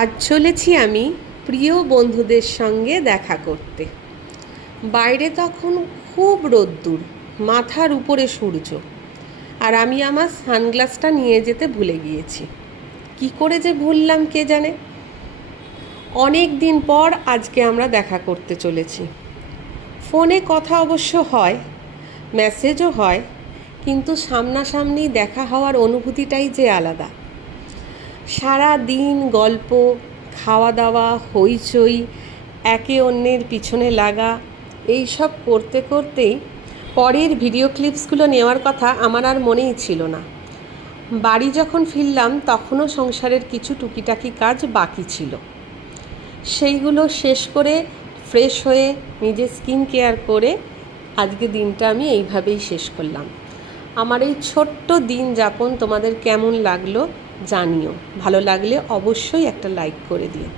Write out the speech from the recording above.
আজ চলেছি আমি প্রিয় বন্ধুদের সঙ্গে দেখা করতে। বাইরে তখন খুব রোদ্দুর, মাথার উপরে সূর্য, আর আমি আমার সানগ্লাসটা নিয়ে যেতে ভুলে গিয়েছি। কি করে যে ভুললাম কে জানে। অনেক দিন পর আজকে আমরা দেখা করতে চলেছি। ফোনে কথা অবশ্য হয়, মেসেজও হয়, কিন্তু সামনাসামনি দেখা হওয়ার অনুভূতিটাই যে আলাদা। সারা দিন গল্প, খাওয়া দাওয়া, হইচই, একে অন্যের পিছনে লাগা, এই সব করতে করতেই পরের ভিডিও ক্লিপসগুলো নেওয়ার কথা আমার আর মনেই ছিল না। বাড়ি যখন ফিরলাম তখনও সংসারের কিছু টুকিটাকি কাজ বাকি ছিল। সেইগুলো শেষ করে ফ্রেশ হয়ে নিজের স্কিন কেয়ার করে আজকে দিনটা আমি এইভাবেই শেষ করলাম। আমার এই ছোট্ট দিন যাপন তোমাদের কেমন লাগলো জানিও। ভালো লাগলে অবশ্যই একটা লাইক করে দিও।